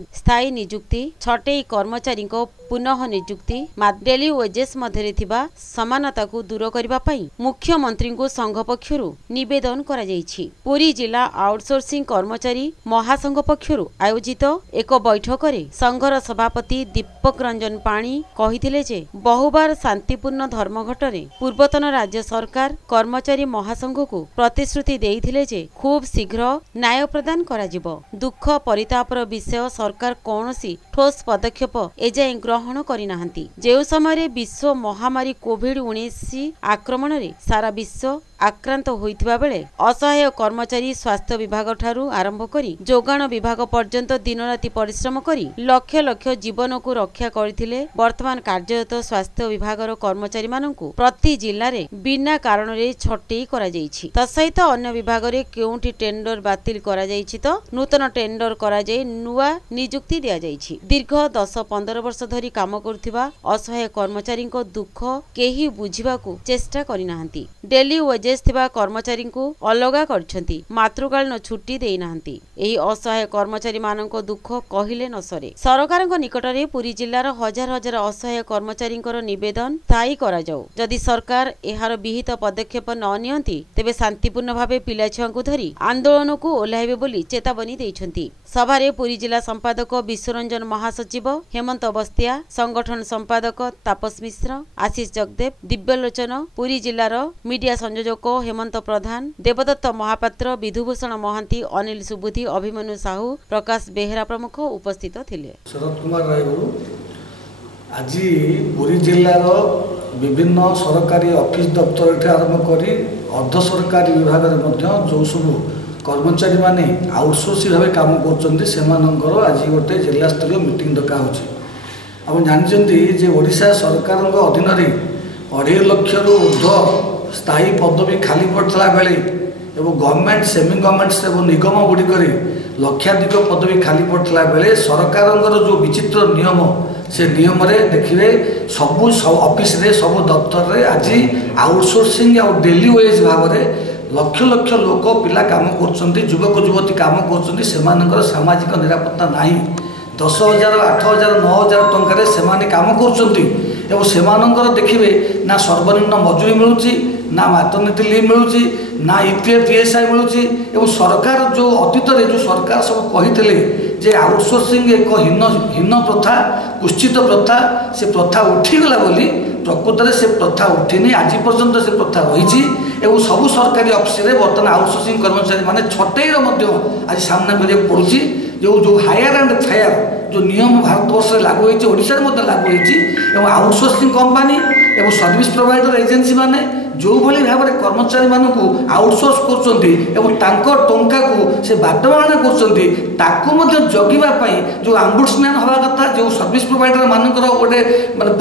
स्थायी निजुक्ति छटई कर्मचारी पुनः निजुक्ति डेली वेजेस मध्य समानता को दूर करने मुख्यमंत्री को संघ पक्षर निवेदन करा जायछि। पुरी जिला आउटसोर्सिंग कर्मचारी महासंघ पक्षर आयोजित एक बैठक में संघर सभापति दीपक रंजन पाणी कहिथिले जे बहुबार शांतिपूर्ण धर्मघट में पूर्वतन राज्य सरकार कर्मचारी महासंघ को प्रतिश्रुति देइथिले जे खूब शीघ्र न्याय प्रदान करा जिवो। दुख परितापर विषय सरकार कौनसी ठोस पदक्षेप एजाए ग्रहण करिनाहांती। जेउ समय विश्व महामारी कोविड-19 आक्रमण रे सारा विश्व आक्रांत होइथिबा बेले असहाय कर्मचारी स्वास्थ्य विभाग ठारू आरंभ करी जोगाण विभाग पर्यंत दिन राति परिश्रम करी लक्ष लक्ष जीवन को रक्षा करथिले। वर्तमान कार्यरत स्वास्थ्य विभागर कर्मचारी माननकु प्रति जिल्ला रे बिना कारण रे छटई करा जायछि। तसहित अन्य विभाग रे केउंठी टेंडर बातिल करा जायछि तो नूतन टेंडर करा जाय नुवा नियुक्ति दिया जायछि। दीर्घ 10-15 वर्ष धरी काम करथिबा असहाय कर्मचारी को दुख केही बुझिबाकू चेष्टा करिनाहांती। डेली वेजेस थिबा कर्मचारी को अलगा करछंती, मातृकालीन छुट्टी देई नाहंती। एही असहाय कर्मचारी माननको दुख कहिले न सरे। सरकारक निकट रे पुरी जिल्लार हजार हजार असहाय कर्मचारी निवेदन स्थायी करा जाऊ। जदि सरकार एहार विहित पदक्षेप न नियंती तेबे शांतिपूर्ण भावे पिला छुआ को धरी आंदोलन को ओल्हाइबे बोली चेतावनी दैछंती। सभारे पुरी जिला संपादक विश्वरंजन महासचिव हेमंत बस्तिया, संगठन संपादक तापस मिश्र, आशीष जगदेव, दिव्यलोचन, पुरी जिलार मीडिया संयोजक हेमंत प्रधान, देवदत्त महापात्र, विधुभूषण महांती, अनिल सुबुद्धि, अभिमन्यु साहू, प्रकाश बेहेरा प्रमुख उपस्थित थिले। शरद कुमार रायगुरु आज पुरी जिलार विभिन्न सरकारी ऑफिस दफ्तर आरंभ करी अर्ध सरकारी विभाग जो सब कर्मचारी माने आउटसोर्स भाव काम कर आज गोटे जिला स्तरीय मीटिंग डका हो। जानते ओडिशा सरकार अधीन 2.5 लाख ऊर्ध्व स्थायी पदवी खाली पड़ता बेले गवर्नमेंट सेमी गवर्नमेंट और निगम गुड़िक लक्षाधिक पदवी खाली पड़ता बेले सरकार जो विचित्र नियम से नियम रे देखिए सबू ऑफिस रे सब दफ्तर रे आज आउटसोर्सिंग और डेली वेज भाव में लक्ष लक्ष लोक पिला काम कर युवक युवती काम कर सामाजिक निरापत्ता नहीं। 10,000 8,000 9,000 टंका से काम कर देखिए ना सर्वनिम्न मजूरी मिलूँ ना मैटरनिटी लीव मिलूँ ना ईपीएफ ईएसआई मिलूँ। सरकार जो अतीत जो सरकार सब कही जे आउटसोर्सिंग एक हीन प्रथा कुश्चित प्रथा से प्रथा उठीगला बोली प्रकृत में से प्रथा उठिनी। आज पर्यंत से प्रथा रही सबू सरकारी ऑफिस रे बर्तमान आउटसोर्सिंग कर्मचारी माने छटईर आज सामना करिया पड़ुछि। जो हायर एंड फायर जो नियम भारत वर्ष लागू होइछि ओडिशा रे लागू होइछि एवं आउटसोर्सिंग कंपनी एवं सर्विस प्रोवाइडर एजेंसी माने जो भली भाव में कर्मचारी मानकू आउटसोर्स कर टंका को से बाटमारणा कर जगिबा पई जो आम्बुड्समैन हवा कथा जो सर्विस प्रोवाइडर मानकर गोटे माने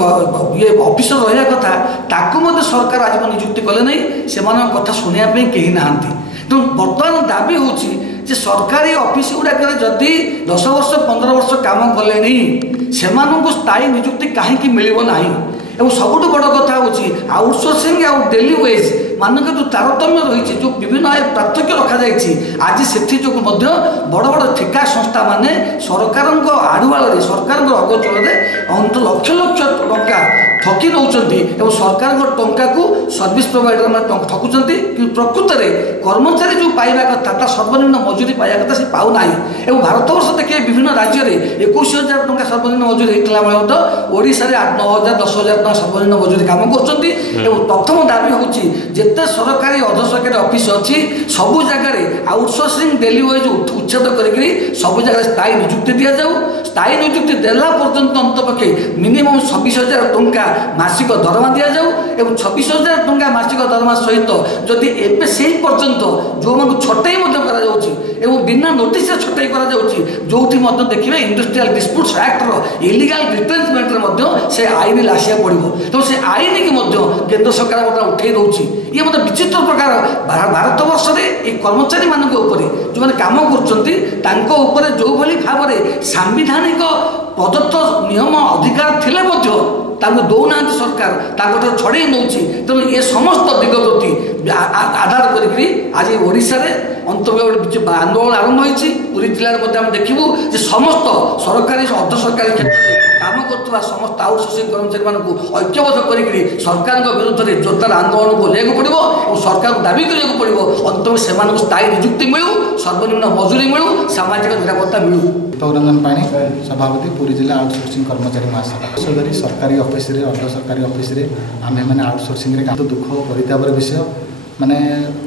ये ऑफिसर रहा कथा ताकू सरकार आज नियुक्ति कले नहीं से कथा शुणा कहीं ना। तो बर्तमान दाबी होची जे सरकारी ऑफिस गुड़ाक जदि 10 वर्ष 15 वर्ष काम कले से स्थायी नियुक्ति कहीं मिल ना। एवं सबुठ बड़ कथा हूँ आउटसोर्सिंग आउ डेली वेज मानक जो तारतम्य रही जो विभिन्न पार्थक्य रखा जाइए आज से जो बड़ बड़ ठेका संस्था माने सरकार आड़ुआल सरकार अगोचर लक्ष लक्ष टंका ठकी नौ सरकार टंका को सर्विस प्रोवाइडर मैंने ठकुंट कि प्रकृत में कर्मचारी जो पाइबा कथा सर्वनिम्न मजूरी पाइबा कथा से पाऊना। एवं भारत वर्ष देखिए विभिन्न राज्य में 21,000 टंका सर्वनिम्न मजूरी होता बेले ओडिशा 8-9,000 10,000 टंका सर्वनिम्न मजूरी काम कर। प्रथम दाबी हूँ जिते सरकारी अर्ध सरकारी ऑफिस अच्छी सबू जगह आउटसोर्सिंग डेली वेज उच्छेद कर सब जगह स्थायी नियुक्ति दि जाऊ। स्थायी नियुक्ति देला पर्यंत अंतपक्षे मिनिमम 26,000 टंका मासिक दरमा दि जाऊ। 26,000 टंका मासिक दरमा सहित जदि एवं से पर्यंत जो मैं छटई एवं बिना नोटिस छटई जो देखिए industrial disputes actor illegal retrenchment से आईन आसिया पड़ो। तो से आईन की केंद्र सरकार उठे दूसरी ये मतलब विचित्र प्रकार भारत वर्ष में कर्मचारी मान जो मैंने काम कर जो भली भाव में सांविधानिक प्रदत्त नियम अधिकार थिले दौना सरकार छड़े नौ। तेणु ये समस्त दिग प्रति आधार कर आज ओडिशा रे अंतर्गत आंदोलन आरंभ होती पुरी जिले में देखू समस्त सरकारी अर्ध सरकारी क्षेत्र में काम कर समस्त आउटसोर्सिंग कर्मचारी मानक ऐक्यबद्ध कर सरकार विरुद्ध में जोरदार आंदोलन को लेको पड़ो और सरकार को दाबी करने पड़ो अंत से स्थायी निजुक्ति मिलू सर्वनिम्न मजूरी मिलू सामाजिक निरापत्ता मिलू। दीपक रंजन पाणी सभापति पुरी जिला आउटसोर्सिंग कर्मचारी महासभा सरकारी ऑफिस रे अर्ध सरकारी ऑफिस रे आमे माने आउटसोर्सिंग रे काम दुख परितापर विषय माने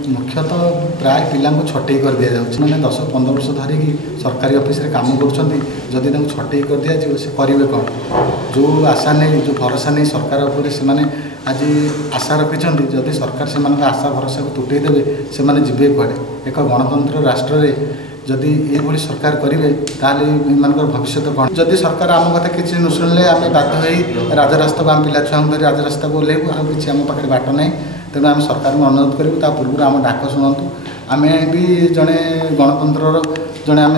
मुख्यतः प्राय पिला छटई कर दि जाऊँ मैंने 10-15 वर्ष धरिकी सरकारी ऑफिस रे काम करुँच छटई कर दि जाए से करेंगे कौन जो आशा नहीं जो भरोसा नहीं सरकार उपर से आज आशा रखिंट जदि सरकार से आशा भरोसा को तुटई देवे से जीवे कड़े एक गणतंत्र राष्ट्र में जदि ये सरकार करेंगे ताली भविष्य कौन जदि सरकार आम कथा किसी न शुणिले आम बाध्य हो राजरास्ता को आम पिला छुआ धरी राजरास्ता को ओह्लैबू आम कि आम पाखे बाट ना तेणु आम सरकार को अनुरोध करूँ ता पूर्व आम डाक शुणु आम भी जड़े गणतंत्र जड़े आम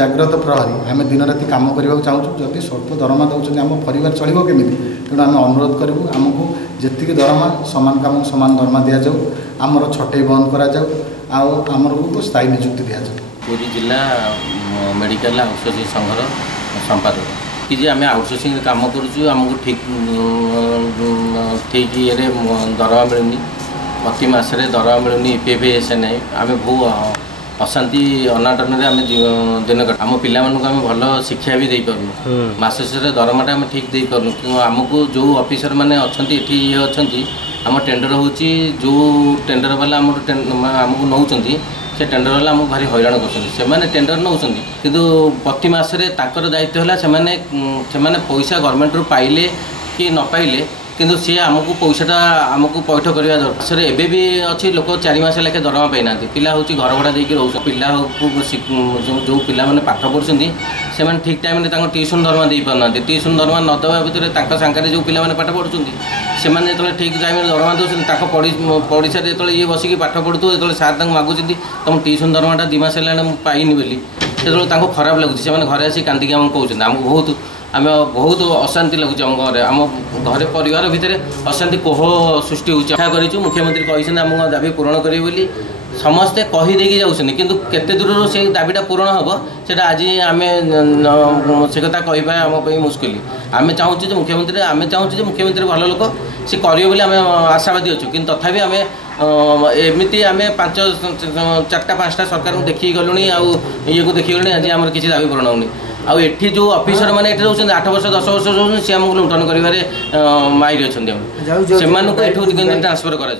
जाग्रत प्रहरी आम दिन राति कम करने चाहूँ जदि स्वल्प दरमा दौरान आम परिवार चलो केमी तेणु आम अनुरोध करूँ आमको जी दरमा सामान कम सामान दरमा दि जाऊ आमर छटई बंद कर स्थायी निजुक्ति दि जाऊ। पुरी जिला मेडिकल आउटसोर्सिंग संघर संपादक कि जे आम आउटसोर्सिंग काम करूँ आमको ठीक ठीक ये दरमा मिलूनी प्रति मसरे दरमा मिलूनी ईपीएफएस नहीं आम बहु अशांति अनाटन आम दिन कट आम पिला आम भल शिक्षा भी दे पारूँ मास शेष दरमाटा आम ठीक दे पारूँ आमको जो ऑफिसर मैंने अच्छा ये अच्छा आम टेंडर हो जो टेंडर वाला आमको नौ से टेंडर वाला आमको भारी हैरान कर टेंडर नौ कि प्रति मसरे दायित्व है से पैसा गवर्नमेंट रू पाइले कि न पाइले किंतु सी आमको पैसाटा आमको पैठ करवा दरकार सर एबे भी अच्छी लोक 4 मास लेखे दरमा पाई ना पिला हूँ घर भड़ा देकर रोज पिला जो पिला मैंने पाठ पढ़ुं से ठीक टाइम ट्यूशन दरमा दे पाना ट्यूशन दरमा नदवा भितर सांगे जो पिला पाठ पढ़ुं से जो ठीक टाइम दरमा दूसरी पड़ीसा जो ये बसिक पाठ पढ़ुव जो सार मागुच तुम ट्यूशन दरमाटा 2 मास है पाइनि बोली से खराब लगुच से घरे आसी कांदिकी आमको कहते आमको बहुत आम बहुत अशांति लगुच आम घर आम घर परिवार भितर अशांति कोह सृष्टि हो मुख्यमंत्री कही आम दाबी पूरण करेंगे बोली समस्ते कहीदे जाऊँ किंतु केते दूर से दाबीटा पूरण हम से आज आम से कथा कहवा आम मुस्किल आम चाहूँ मुख्यमंत्री आम चाहूँ मुख्यमंत्री भल लोक सी करेंगे बोली आम आशावादी अच्छु कि तथापि आम एमती आम 4-5टा सरकार देखी गलुणी ये को देखी गलुणी आज आम किसी दाबी पूरण होनी आउ एठी जो ऑफिसर मैंने ये रोच 8 वर्ष 10 वर्ष रोच सी आमको लुंठन कर माहिर अच्छा से ट्रांसफर करा।